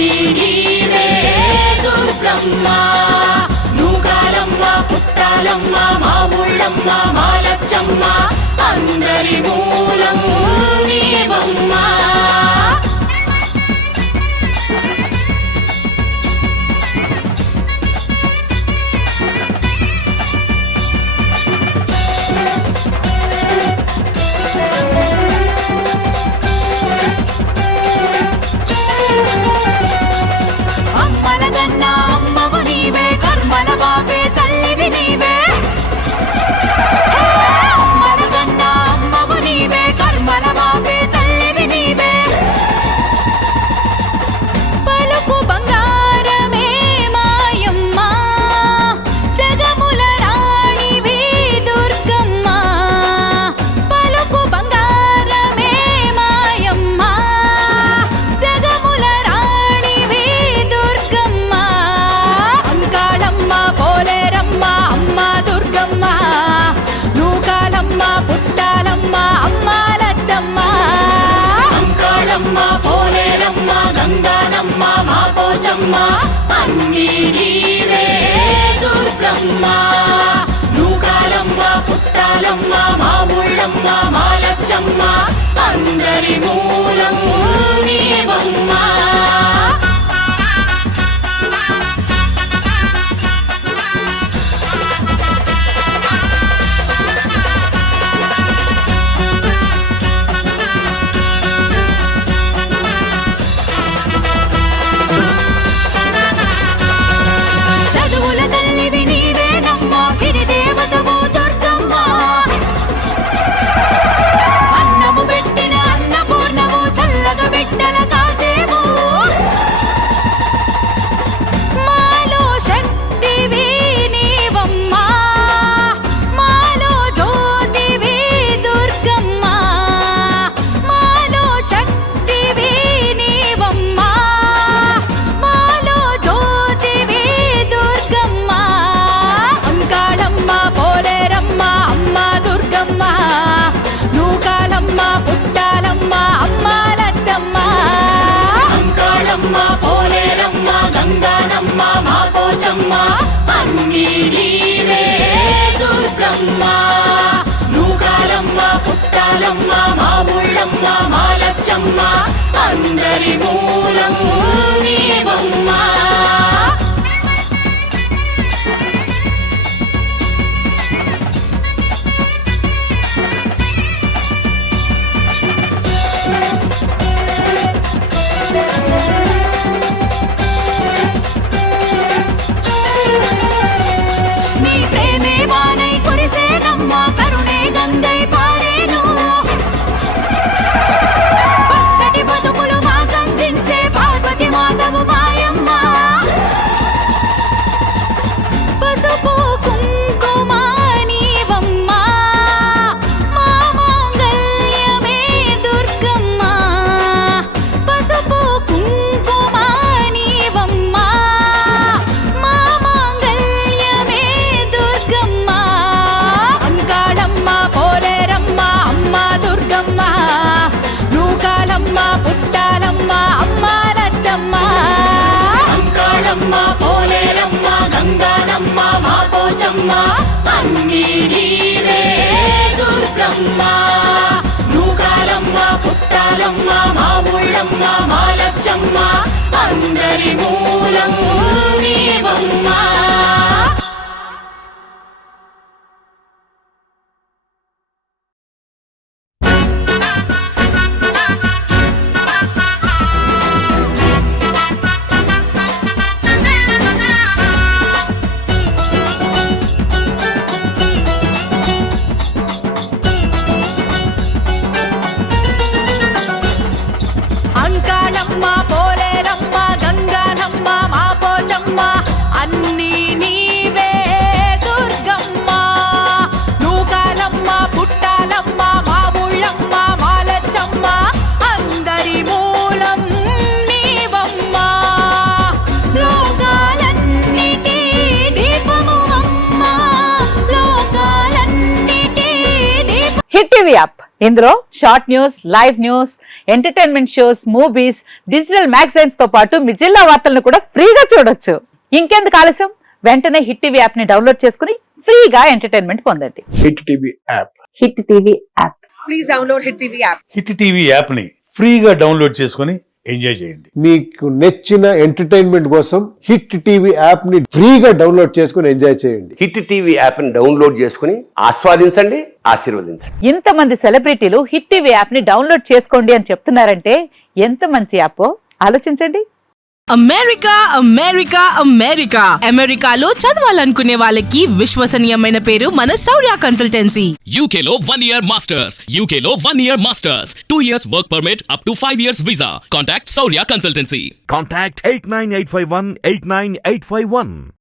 అన్నీ నీవే దుర్గమ్మ నూకాలమ్మ పుట్టాలమ్మ మా ఊళ్ళమ్మ మా లచ్చమ్మ అందరి మూలం నీవమ్మ అన్నీ నీవే దుర్గమ్మ నూకాలమ్మ పుట్టాలమ్మ మా ఊళ్ళమ్మ మా లచ్చమ్మ అందరి మూలం నీవమ్మ అన్నీ నీవే దుర్గమ్మ నూకాలమ్మ పుట్టాలమ్మ మా ఊళ్ళమ్మ మా లచ్చమ్మ అందరి మూలం నీవమ్మ అన్నీ నీవే దుర్గమ్మ నూకాలమ్మ పుట్టాలమ్మ మా ఊళ్ళమ్మ మా లచ్చమ్మ అందరి మూలం నీవమ్మ హిట్ టీవీ యాప్ ఇందులో short news, live news, entertainment shows, movies, digital magazines తో పాటు మీ జిల్లా వార్తలను కూడా ఫ్రీగా చూడొచ్చు. ఇంకెందుకు ఆలస్యం, వెంటనే హిట్ టీవీ యాప్ ని డౌన్లోడ్ చేసుకుని ఫ్రీగా ఎంటర్టైన్మెంట్ పొందండి. Hit TV app. Hit TV app. Please download Hit TV app. Hit TV app ని ఫ్రీగా డౌన్లోడ్ చేసుకుని ఎంజాయ్ చేయండి. మీకు నచ్చిన ఎంటర్టైన్మెంట్ కోసం హిట్ టీవీ యాప్ ని ఫ్రీగా డౌన్లోడ్ చేసుకుని ఎంజాయ్ చేయండి. హిట్ టీవీ యాప్ ని డౌన్లోడ్ చేసుకుని ఆస్వాదించండి, ఆశీర్వదించండి. ఇంతమంది సెలబ్రిటీలు హిట్ టీవీ యాప్ ని డౌన్లోడ్ చేసుకోండి అని చెప్తున్నారంటే ఎంత మంచి యాప్ ఆలోచించండి. అమెరికా అమెరికా అమెరికా అమెరికాలో చదవాలనుకునే వాళ్ళకి విశ్వసనీయమైన పేరు మన శౌర్య కన్సల్టెన్సీ. UK లో 1 year masters. UK లో 1 year masters. 2 years work permit up to 5 years visa. Contact Saurya Consultancy. Contact 89851 89851.